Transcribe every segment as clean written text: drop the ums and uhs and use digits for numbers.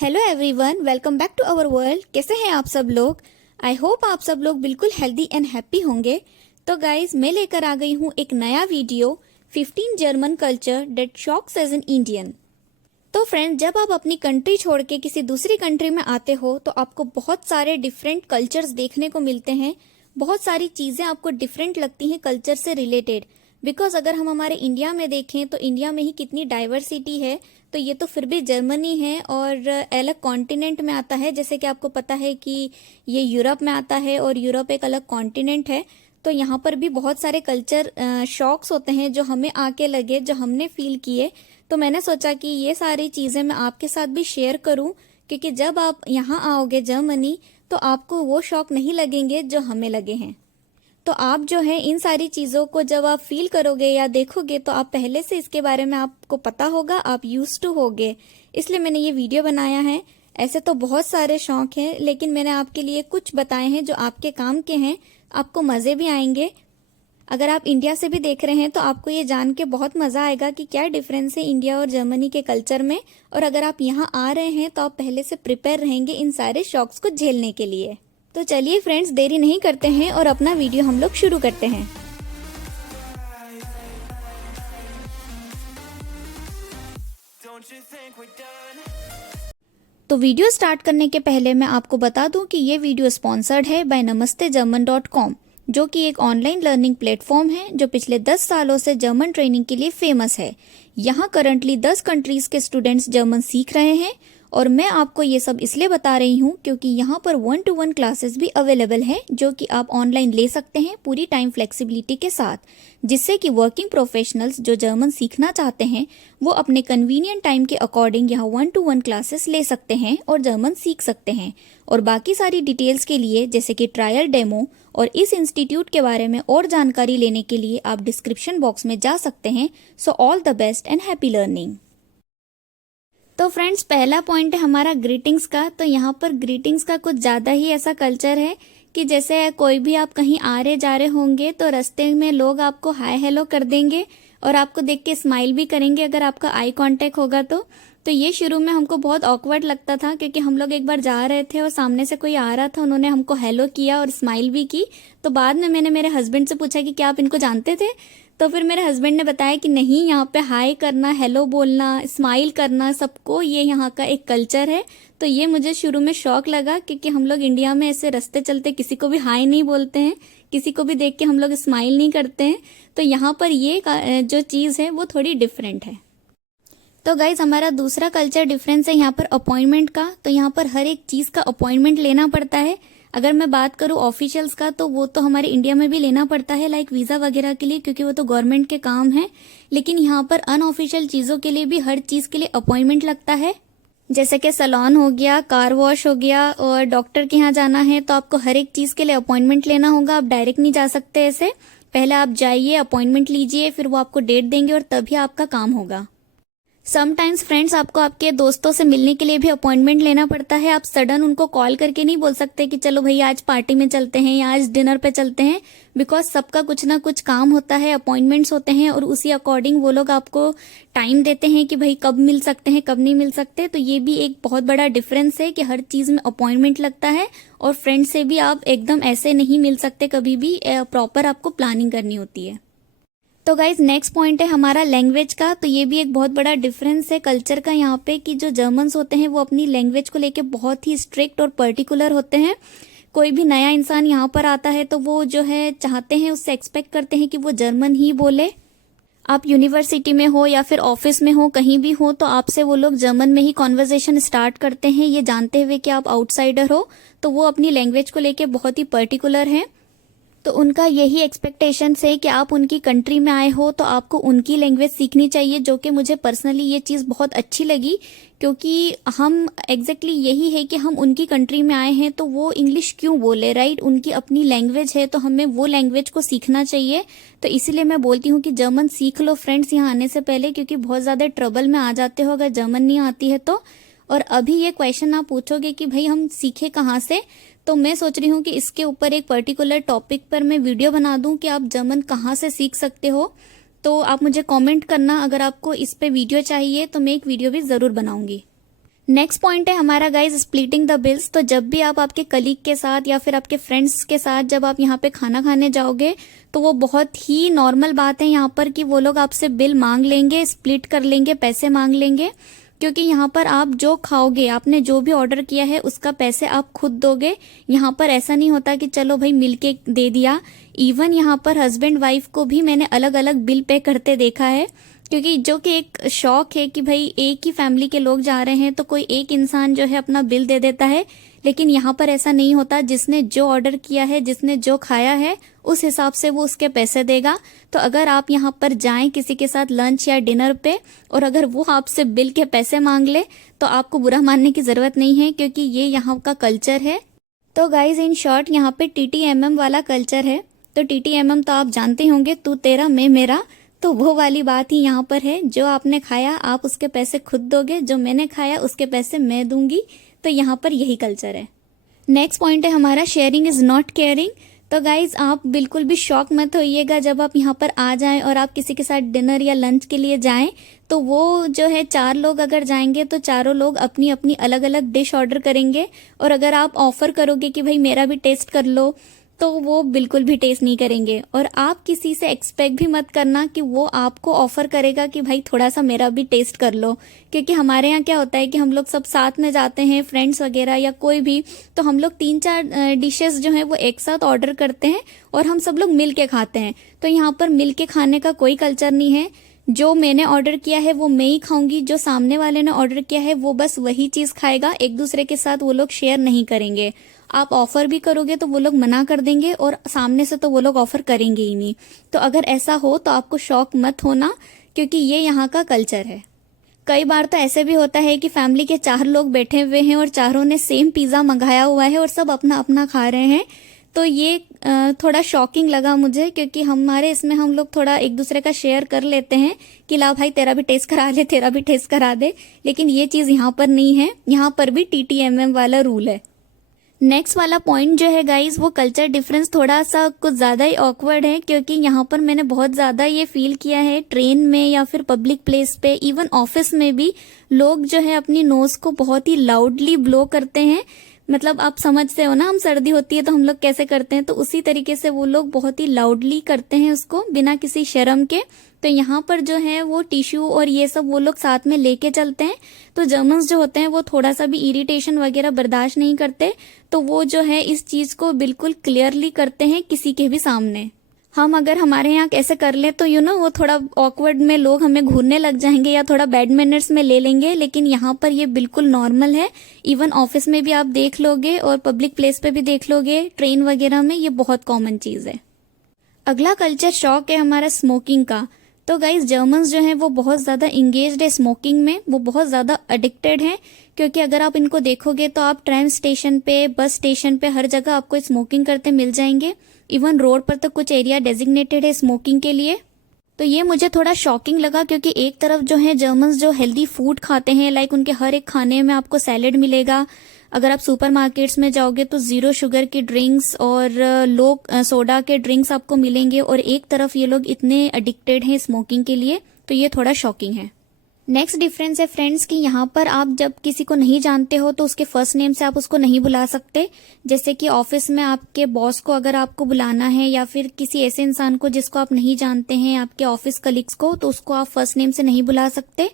Hello everyone, welcome back to our world. कैसे हैं आप सब लोग? आई होप आप सब लोग बिल्कुल हेल्दी एंड हैप्पी होंगे। तो गाइज, मैं लेकर आ गई हूँ एक नया video 15 German culture that shocks as an Indian. तो फ्रेंड, जब आप अपनी कंट्री छोड़ के किसी दूसरी कंट्री में आते हो तो आपको बहुत सारे डिफरेंट कल्चर्स देखने को मिलते हैं। बहुत सारी चीज़ें आपको डिफरेंट लगती हैं कल्चर से रिलेटेड। बिकॉज अगर हम हमारे इंडिया में देखें तो इंडिया में ही कितनी डाइवर्सिटी है, तो ये तो फिर भी जर्मनी है और अलग कॉन्टिनेंट में आता है। जैसे कि आपको पता है कि ये यूरोप में आता है और यूरोप एक अलग कॉन्टिनेंट है। तो यहाँ पर भी बहुत सारे कल्चर शॉक्स होते हैं जो हमें आके लगे, जो हमने फील किए। तो मैंने सोचा कि ये सारी चीज़ें मैं आपके साथ भी शेयर करूं, क्योंकि जब आप यहाँ आओगे जर्मनी तो आपको वो शौक नहीं लगेंगे जो हमें लगे हैं। तो आप जो है इन सारी चीज़ों को जब आप फील करोगे या देखोगे तो आप पहले से इसके बारे में आपको पता होगा, आप यूज्ड टू होगे। इसलिए मैंने ये वीडियो बनाया है। ऐसे तो बहुत सारे शौक हैं, लेकिन मैंने आपके लिए कुछ बताए हैं जो आपके काम के हैं, आपको मज़े भी आएंगे। अगर आप इंडिया से भी देख रहे हैं तो आपको ये जान के बहुत मज़ा आएगा कि क्या डिफरेंस है इंडिया और जर्मनी के कल्चर में। और अगर आप यहाँ आ रहे हैं तो आप पहले से प्रिपेयर रहेंगे इन सारे शौक्स को झेलने के लिए। तो चलिए फ्रेंड्स, देरी नहीं करते हैं और अपना वीडियो हम लोग शुरू करते हैं। तो वीडियो स्टार्ट करने के पहले मैं आपको बता दूं कि ये वीडियो स्पॉन्सर्ड है बाय namastegerman.com, जो कि एक ऑनलाइन लर्निंग प्लेटफॉर्म है जो पिछले 10 सालों से जर्मन ट्रेनिंग के लिए फेमस है। यहाँ करंटली 10 कंट्रीज के स्टूडेंट्स जर्मन सीख रहे हैं और मैं आपको ये सब इसलिए बता रही हूँ क्योंकि यहाँ पर 1-to-1 क्लासेस भी अवेलेबल है जो कि आप ऑनलाइन ले सकते हैं पूरी टाइम फ्लेक्सिबिलिटी के साथ, जिससे कि वर्किंग प्रोफेशनल्स जो जर्मन सीखना चाहते हैं वो अपने कन्वीनियंट टाइम के अकॉर्डिंग यहाँ 1-to-1 क्लासेस ले सकते हैं और जर्मन सीख सकते हैं। और बाकी सारी डिटेल्स के लिए, जैसे कि ट्रायल डेमो और इस इंस्टीट्यूट के बारे में और जानकारी लेने के लिए आप डिस्क्रिप्शन बॉक्स में जा सकते हैं। So all the best and happy learning. तो फ्रेंड्स, पहला पॉइंट है हमारा ग्रीटिंग्स का। तो यहाँ पर ग्रीटिंग्स का कुछ ज़्यादा ही ऐसा कल्चर है कि जैसे कोई भी आप कहीं आ रहे जा रहे होंगे तो रास्ते में लोग आपको हाय हेलो कर देंगे और आपको देख के स्माइल भी करेंगे अगर आपका आई कांटेक्ट होगा तो ये शुरू में हमको बहुत ऑकवर्ड लगता था, क्योंकि हम लोग एक बार जा रहे थे और सामने से कोई आ रहा था, उन्होंने हमको हेलो किया और स्माइल भी की। तो बाद में मैंने मेरे हस्बैंड से पूछा कि क्या आप इनको जानते थे? तो फिर मेरे हस्बैंड ने बताया कि नहीं, यहाँ पे हाय करना, हेलो बोलना, स्माइल करना, सबको ये यहाँ का एक कल्चर है। तो ये मुझे शुरू में शौक लगा, क्योंकि हम लोग इंडिया में ऐसे रास्ते चलते किसी को भी हाय नहीं बोलते हैं, किसी को भी देख के हम लोग स्माइल नहीं करते हैं। तो यहाँ पर ये जो चीज़ है वो थोड़ी डिफरेंट है। तो गाइज, हमारा दूसरा कल्चर डिफरेंस है यहाँ पर अपॉइंटमेंट का। तो यहाँ पर हर एक चीज़ का अपॉइंटमेंट लेना पड़ता है। अगर मैं बात करूँ ऑफिशियल्स का तो वो तो हमारे इंडिया में भी लेना पड़ता है, लाइक वीज़ा वगैरह के लिए, क्योंकि वो तो गवर्नमेंट के काम है। लेकिन यहाँ पर अनऑफिशियल चीज़ों के लिए भी हर चीज़ के लिए अपॉइंटमेंट लगता है। जैसे कि सैलून हो गया, कार वॉश हो गया और डॉक्टर के यहाँ जाना है तो आपको हर एक चीज़ के लिए अपॉइंटमेंट लेना होगा। आप डायरेक्ट नहीं जा सकते ऐसे। पहले आप जाइए, अपॉइंटमेंट लीजिए, फिर वो आपको डेट देंगे और तभी आपका काम होगा। समटाइम्स फ्रेंड्स, आपको आपके दोस्तों से मिलने के लिए भी अपॉइंटमेंट लेना पड़ता है। आप सडन उनको कॉल करके नहीं बोल सकते कि चलो भैया आज पार्टी में चलते हैं या आज डिनर पे चलते हैं, बिकॉज सबका कुछ ना कुछ काम होता है, अपॉइंटमेंट्स होते हैं और उसी अकॉर्डिंग वो लोग आपको टाइम देते हैं कि भाई कब मिल सकते हैं, कब नहीं मिल सकते। तो ये भी एक बहुत बड़ा डिफरेंस है कि हर चीज़ में अपॉइंटमेंट लगता है और फ्रेंड से भी आप एकदम ऐसे नहीं मिल सकते, कभी भी प्रॉपर आपको प्लानिंग करनी होती है। तो गाइज, नेक्स्ट पॉइंट है हमारा लैंग्वेज का। तो ये भी एक बहुत बड़ा डिफरेंस है कल्चर का यहाँ पे, कि जो जर्मन्स होते हैं वो अपनी लैंग्वेज को लेके बहुत ही स्ट्रिक्ट और पर्टिकुलर होते हैं। कोई भी नया इंसान यहाँ पर आता है तो वो जो है चाहते हैं, उससे एक्सपेक्ट करते हैं कि वो जर्मन ही बोले। आप यूनिवर्सिटी में हो या फिर ऑफिस में हो, कहीं भी हो, तो आपसे वो लोग जर्मन में ही कॉन्वर्जेशन स्टार्ट करते हैं, ये जानते हुए कि आप आउटसाइडर हो। तो वो अपनी लैंग्वेज को लेके बहुत ही पर्टिकुलर हैं। तो उनका यही एक्सपेक्टेशन है कि आप उनकी कंट्री में आए हो तो आपको उनकी लैंग्वेज सीखनी चाहिए, जो कि मुझे पर्सनली ये चीज़ बहुत अच्छी लगी, क्योंकि हम एग्जैक्टली यही है कि हम उनकी कंट्री में आए हैं तो वो इंग्लिश क्यों बोले, राइट? उनकी अपनी लैंग्वेज है तो हमें वो लैंग्वेज को सीखना चाहिए। तो इसीलिए मैं बोलती हूँ कि जर्मन सीख लो फ्रेंड्स यहाँ आने से पहले, क्योंकि बहुत ज़्यादा ट्रबल में आ जाते हो अगर जर्मन नहीं आती है तो। और अभी ये क्वेश्चन आप पूछोगे कि भाई हम सीखे कहाँ से, तो मैं सोच रही हूँ कि इसके ऊपर एक पर्टिकुलर टॉपिक पर मैं वीडियो बना दूँ कि आप जर्मन कहाँ से सीख सकते हो। तो आप मुझे कमेंट करना, अगर आपको इस पे वीडियो चाहिए तो मैं एक वीडियो भी ज़रूर बनाऊंगी। नेक्स्ट पॉइंट है हमारा गाइज स्प्लिटिंग द बिल्स। तो जब भी आप आपके कलीग के साथ या फिर आपके फ्रेंड्स के साथ जब आप यहाँ पे खाना खाने जाओगे तो वो बहुत ही नॉर्मल बात है यहाँ पर कि वो लोग आपसे बिल मांग लेंगे, स्प्लिट कर लेंगे, पैसे मांग लेंगे, क्योंकि यहाँ पर आप जो खाओगे, आपने जो भी ऑर्डर किया है उसका पैसे आप खुद दोगे। यहाँ पर ऐसा नहीं होता कि चलो भाई मिलके दे दिया। इवन यहाँ पर हस्बैंड वाइफ को भी मैंने अलग अलग बिल पे करते देखा है, क्योंकि जो कि एक शौक है कि भाई एक ही फैमिली के लोग जा रहे हैं तो कोई एक इंसान जो है अपना बिल दे देता है। लेकिन यहाँ पर ऐसा नहीं होता, जिसने जो ऑर्डर किया है, जिसने जो खाया है उस हिसाब से वो उसके पैसे देगा। तो अगर आप यहाँ पर जाएं किसी के साथ लंच या डिनर पे और अगर वो आपसे बिल के पैसे मांग ले तो आपको बुरा मानने की जरूरत नहीं है, क्योंकि ये यहाँ का कल्चर है। तो गाइज इन शॉर्ट यहाँ पे TTMM वाला कल्चर है। तो TTMM तो आप जानते होंगे, तू तेरा मैं मेरा। तो वो वाली बात ही यहाँ पर है, जो आपने खाया आप उसके पैसे खुद दोगे, जो मैंने खाया उसके पैसे मैं दूंगी। तो यहाँ पर यही कल्चर है। नेक्स्ट पॉइंट है हमारा शेयरिंग इज नॉट केयरिंग। तो गाइज आप बिल्कुल भी शॉक मत होइएगा जब आप यहाँ पर आ जाएं और आप किसी के साथ डिनर या लंच के लिए जाएं तो वो जो है 4 लोग अगर जाएंगे तो चारों लोग अपनी अपनी अलग अलग डिश ऑर्डर करेंगे। और अगर आप ऑफर करोगे कि भाई मेरा भी टेस्ट कर लो तो वो बिल्कुल भी टेस्ट नहीं करेंगे। और आप किसी से एक्सपेक्ट भी मत करना कि वो आपको ऑफर करेगा कि भाई थोड़ा सा मेरा भी टेस्ट कर लो, क्योंकि हमारे यहाँ क्या होता है कि हम लोग सब साथ में जाते हैं, फ्रेंड्स वगैरह या कोई भी, तो हम लोग 3-4 डिशेस जो है वो एक साथ ऑर्डर करते हैं और हम सब लोग मिल के खाते हैं। तो यहाँ पर मिल के खाने का कोई कल्चर नहीं है। जो मैंने ऑर्डर किया है वो मैं ही खाऊंगी, जो सामने वाले ने ऑर्डर किया है वो बस वही चीज खाएगा। एक दूसरे के साथ वो लोग शेयर नहीं करेंगे। आप ऑफर भी करोगे तो वो लोग मना कर देंगे और सामने से तो वो लोग ऑफर करेंगे ही नहीं। तो अगर ऐसा हो तो आपको शॉक मत होना, क्योंकि ये यहाँ का कल्चर है। कई बार तो ऐसे भी होता है कि फैमिली के 4 लोग बैठे हुए हैं और चारों ने सेम पिज्जा मंगाया हुआ है और सब अपना अपना खा रहे हैं। तो ये थोड़ा शॉकिंग लगा मुझे, क्योंकि हमारे इसमें हम लोग थोड़ा एक दूसरे का शेयर कर लेते हैं कि ला भाई तेरा भी टेस्ट करा ले, तेरा भी टेस्ट करा दे। लेकिन ये चीज यहाँ पर नहीं है, यहाँ पर भी TTMM वाला रूल है। नेक्स्ट वाला पॉइंट जो है गाइज वो कल्चर डिफरेंस थोड़ा सा कुछ ज्यादा ही ऑकवर्ड है, क्योंकि यहाँ पर मैंने बहुत ज्यादा ये फील किया है ट्रेन में या फिर पब्लिक प्लेस पे, इवन ऑफिस में भी लोग जो है अपनी नोज को बहुत ही लाउडली ब्लो करते हैं। मतलब आप समझते हो ना, हम सर्दी होती है तो हम लोग कैसे करते हैं, तो उसी तरीके से वो लोग बहुत ही लाउडली करते हैं उसको बिना किसी शर्म के। तो यहाँ पर जो है वो टिश्यू और ये सब वो लोग साथ में लेके चलते हैं। तो जर्मन्स जो होते हैं वो थोड़ा सा भी इरिटेशन वगैरह बर्दाश्त नहीं करते, तो वो जो है इस चीज को बिल्कुल क्लियरली करते हैं किसी के भी सामने। हम अगर हमारे यहाँ कैसे कर ले तो वो थोड़ा ऑकवर्ड में लोग हमें घूरने लग जाएंगे या थोड़ा बैड मैनर्स में ले लेंगे। लेकिन यहाँ पर ये बिल्कुल नॉर्मल है। इवन ऑफिस में भी आप देख लोगे और पब्लिक प्लेस पे भी देख लोगे, ट्रेन वगैरह में, ये बहुत कॉमन चीज है। अगला कल्चर शौक है हमारा स्मोकिंग का। तो गाइज जर्मन्स जो है वो बहुत ज्यादा इंगेज्ड है स्मोकिंग में, वो बहुत ज्यादा एडिक्टेड है। क्योंकि अगर आप इनको देखोगे तो आप ट्रेन स्टेशन पे, बस स्टेशन पे, हर जगह आपको स्मोकिंग करते मिल जाएंगे। इवन रोड पर तो कुछ एरिया डेजिग्नेटेड है स्मोकिंग के लिए। तो ये मुझे थोड़ा शॉकिंग लगा, क्योंकि एक तरफ जो है जर्मन्स जो हेल्दी फूड खाते हैं, लाइक उनके हर एक खाने में आपको सैलेड मिलेगा। अगर आप सुपरमार्केट्स में जाओगे तो 0 शुगर की ड्रिंक्स और लो सोडा के ड्रिंक्स आपको मिलेंगे, और एक तरफ ये लोग इतने एडिक्टेड हैं स्मोकिंग के लिए। तो ये थोड़ा शॉकिंग है। नेक्स्ट डिफरेंस है फ्रेंड्स कि यहाँ पर आप जब किसी को नहीं जानते हो तो उसके फर्स्ट नेम से आप उसको नहीं बुला सकते। जैसे कि ऑफिस में आपके बॉस को अगर आपको बुलाना है या फिर किसी ऐसे इंसान को जिसको आप नहीं जानते हैं, आपके ऑफिस कलीग्स को, तो उसको आप फर्स्ट नेम से नहीं बुला सकते।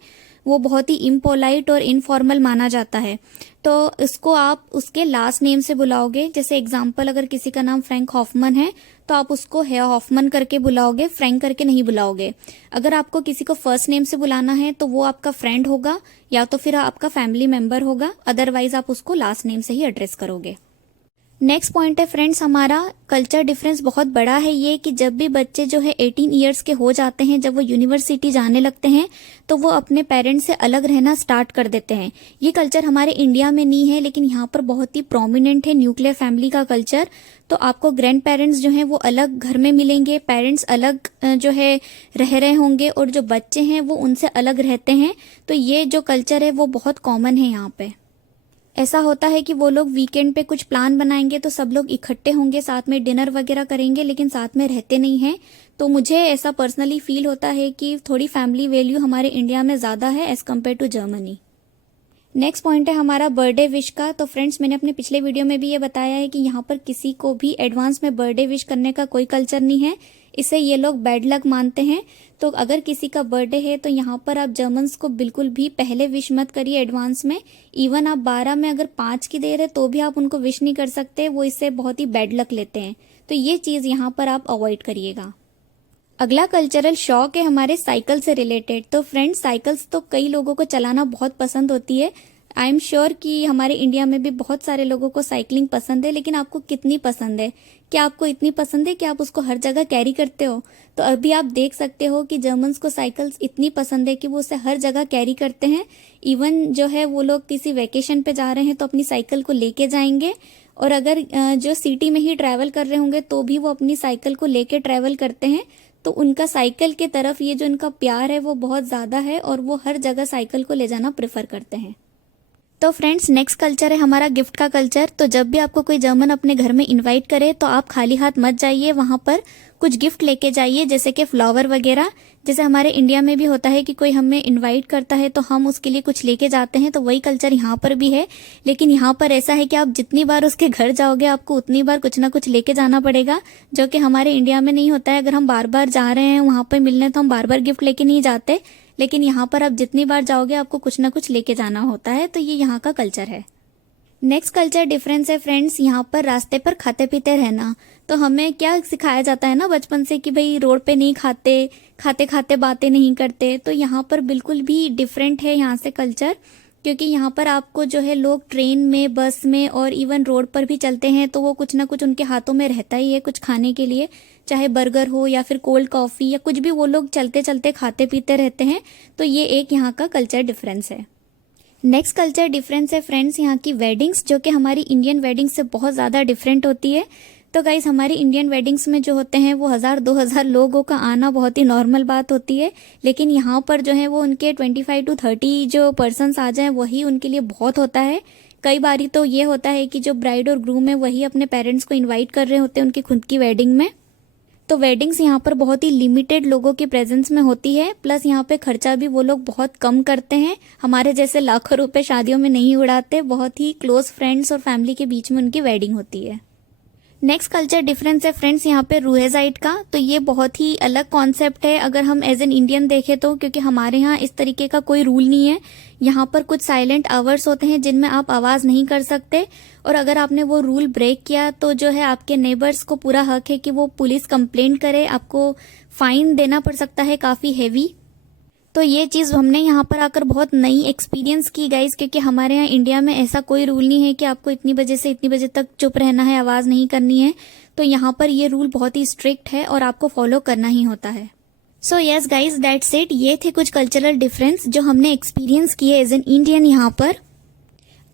वो बहुत ही इम्पोलाइट और इनफॉर्मल माना जाता है। तो इसको आप उसके लास्ट नेम से बुलाओगे। जैसे एग्जाम्पल, अगर किसी का नाम फ्रैंक हॉफमन है तो आप उसको हेयर हॉफमन करके बुलाओगे, फ्रैंक करके नहीं बुलाओगे। अगर आपको किसी को फर्स्ट नेम से बुलाना है तो वो आपका फ्रेंड होगा या तो फिर आपका फैमिली मेंबर होगा, अदरवाइज आप उसको लास्ट नेम से ही एड्रेस करोगे। नेक्स्ट पॉइंट है फ्रेंड्स हमारा कल्चर डिफरेंस बहुत बड़ा है ये कि जब भी बच्चे जो है 18 ईयर्स के हो जाते हैं, जब वो यूनिवर्सिटी जाने लगते हैं तो वो अपने पेरेंट्स से अलग रहना स्टार्ट कर देते हैं। ये कल्चर हमारे इंडिया में नहीं है, लेकिन यहाँ पर बहुत ही प्रोमिनेंट है न्यूक्लियर फैमिली का कल्चर। तो आपको ग्रैंड पेरेंट्स जो हैं वो अलग घर में मिलेंगे, पेरेंट्स अलग जो है रह रहे होंगे और जो बच्चे हैं वो उनसे अलग रहते हैं। तो ये जो कल्चर है वो बहुत कॉमन है यहाँ पे। ऐसा होता है कि वो लोग वीकेंड पे कुछ प्लान बनाएंगे तो सब लोग इकट्ठे होंगे, साथ में डिनर वगैरह करेंगे, लेकिन साथ में रहते नहीं हैं। तो मुझे ऐसा पर्सनली फील होता है कि थोड़ी फैमिली वैल्यू हमारे इंडिया में ज़्यादा है as compare to Germany. Next point है हमारा बर्थडे विश का। तो फ्रेंड्स, मैंने अपने पिछले वीडियो में भी ये बताया है कि यहाँ पर किसी को भी एडवांस में बर्थडे विश करने का कोई कल्चर नहीं है। इसे ये लोग बैड लक मानते हैं। तो अगर किसी का बर्थडे है तो यहाँ पर आप जर्मन्स को बिल्कुल भी पहले विश मत करिए एडवांस में। इवन आप 12 में अगर 5 की देर है तो भी आप उनको विश नहीं कर सकते, वो इससे बहुत ही बैड लक लेते हैं। तो ये चीज़ यहाँ पर आप अवॉइड करिएगा। अगला कल्चरल शौक है हमारे साइकिल से रिलेटेड। तो फ्रेंड्स, साइकिल्स तो कई लोगों को चलाना बहुत पसंद होती है। आई एम श्योर कि हमारे इंडिया में भी बहुत सारे लोगों को साइकिलिंग पसंद है, लेकिन आपको कितनी पसंद है? क्या आपको इतनी पसंद है कि आप उसको हर जगह कैरी करते हो? तो अभी आप देख सकते हो कि जर्मन्स को साइकिल्स इतनी पसंद है कि वो उसे हर जगह कैरी करते हैं। इवन जो है वो लोग किसी वेकेशन पे जा रहे हैं तो अपनी साइकिल को लेके जाएंगे, और अगर जो सिटी में ही ट्रैवल कर रहे होंगे तो भी वो अपनी साइकिल को लेके ट्रैवल करते हैं। तो उनका साइकिल की तरफ ये जो इनका प्यार है वो बहुत ज़्यादा है, और वो हर जगह साइकिल को ले जाना प्रेफर करते हैं। तो फ्रेंड्स, नेक्स्ट कल्चर है हमारा गिफ्ट का कल्चर। तो जब भी आपको कोई जर्मन अपने घर में इनवाइट करे तो आप खाली हाथ मत जाइए, वहाँ पर कुछ गिफ्ट लेके जाइए, जैसे कि फ्लावर वगैरह। जैसे हमारे इंडिया में भी होता है कि कोई हमें इनवाइट करता है तो हम उसके लिए कुछ लेके जाते हैं, तो वही कल्चर यहाँ पर भी है। लेकिन यहाँ पर ऐसा है कि आप जितनी बार उसके घर जाओगे आपको उतनी बार कुछ ना कुछ लेके जाना पड़ेगा, जो कि हमारे इंडिया में नहीं होता है। अगर हम बार बार जा रहे हैं वहाँ पर मिलने तो हम बार बार गिफ्ट लेके नहीं जाते, लेकिन यहाँ पर आप जितनी बार जाओगे आपको कुछ ना कुछ लेके जाना होता है। तो ये यहाँ का कल्चर है। नेक्स्ट कल्चर डिफरेंस है फ्रेंड्स, यहाँ पर रास्ते पर खाते पीते रहना। तो हमें क्या सिखाया जाता है ना बचपन से कि भाई रोड पे नहीं खाते, खाते खाते बातें नहीं करते। तो यहाँ पर बिल्कुल भी डिफरेंट है यहाँ से कल्चर, क्योंकि यहाँ पर आपको जो है लोग ट्रेन में, बस में और इवन रोड पर भी चलते हैं तो वो कुछ ना कुछ उनके हाथों में रहता ही है कुछ खाने के लिए, चाहे बर्गर हो या फिर कोल्ड कॉफ़ी या कुछ भी, वो लोग चलते चलते खाते पीते रहते हैं। तो ये एक यहाँ का कल्चर डिफरेंस है। नेक्स्ट कल्चर डिफरेंस है फ्रेंड्स यहाँ की वेडिंग्स, जो कि हमारी इंडियन वेडिंग्स से बहुत ज़्यादा डिफरेंट होती है। तो गाइस, हमारी इंडियन वेडिंग्स में जो होते हैं वो 1000-2000 लोगों का आना बहुत ही नॉर्मल बात होती है, लेकिन यहाँ पर जो है वो उनके 25 to 30 जो पर्सन्स आ जाएं वही उनके लिए बहुत होता है। कई बारी तो ये होता है कि जो ब्राइड और ग्रूम है वही अपने पेरेंट्स को इन्वाइट कर रहे होते हैं उनकी खुद की वेडिंग में। तो वेडिंग्स यहाँ पर बहुत ही लिमिटेड लोगों के प्रेजेंस में होती है, प्लस यहाँ पे खर्चा भी वो लोग बहुत कम करते हैं। हमारे जैसे लाखों रुपए शादियों में नहीं उड़ाते, बहुत ही क्लोज फ्रेंड्स और फैमिली के बीच में उनकी वेडिंग होती है। नेक्स्ट कल्चर डिफरेंस है फ्रेंड्स यहाँ पे रूहेजाइट का। तो ये बहुत ही अलग कॉन्सेप्ट है अगर हम एज एन इंडियन देखें तो, क्योंकि हमारे यहाँ इस तरीके का कोई रूल नहीं है। यहाँ पर कुछ साइलेंट आवर्स होते हैं जिनमें आप आवाज़ नहीं कर सकते, और अगर आपने वो रूल ब्रेक किया तो जो है आपके नेबर्स को पूरा हक है कि वो पुलिस कंप्लेंट करे, आपको फाइन देना पड़ सकता है काफ़ी हैवी। तो ये चीज़ हमने यहाँ पर आकर बहुत नई एक्सपीरियंस की गाइस, क्योंकि हमारे यहाँ इंडिया में ऐसा कोई रूल नहीं है कि आपको इतनी बजे से इतनी बजे तक चुप रहना है, आवाज़ नहीं करनी है। तो यहाँ पर ये रूल बहुत ही स्ट्रिक्ट है और आपको फॉलो करना ही होता है। So yes guys, that's it. ये थे कुछ कल्चरल डिफरेंस जो हमने एक्सपीरियंस किए एज एन इंडियन यहाँ पर।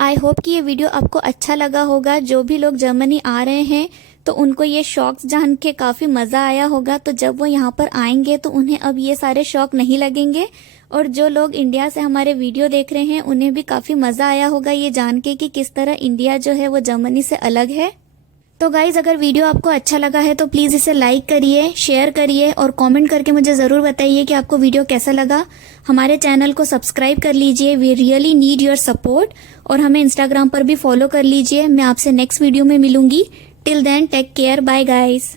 आई होप कि ये वीडियो आपको अच्छा लगा होगा। जो भी लोग जर्मनी आ रहे हैं तो उनको ये शौक जान के काफ़ी मज़ा आया होगा। तो जब वो यहाँ पर आएंगे तो उन्हें अब ये सारे शौक नहीं लगेंगे, और जो लोग इंडिया से हमारे वीडियो देख रहे हैं उन्हें भी काफ़ी मज़ा आया होगा ये जान के कि किस तरह इंडिया जो है वो जर्मनी से अलग है। तो गाइज़, अगर वीडियो आपको अच्छा लगा है तो प्लीज़ इसे लाइक करिए, शेयर करिए और कमेंट करके मुझे ज़रूर बताइए कि आपको वीडियो कैसा लगा। हमारे चैनल को सब्सक्राइब कर लीजिए, we really need your support, और हमें इंस्टाग्राम पर भी फॉलो कर लीजिए। मैं आपसे नेक्स्ट वीडियो में मिलूंगी। Till then, take care, bye guys.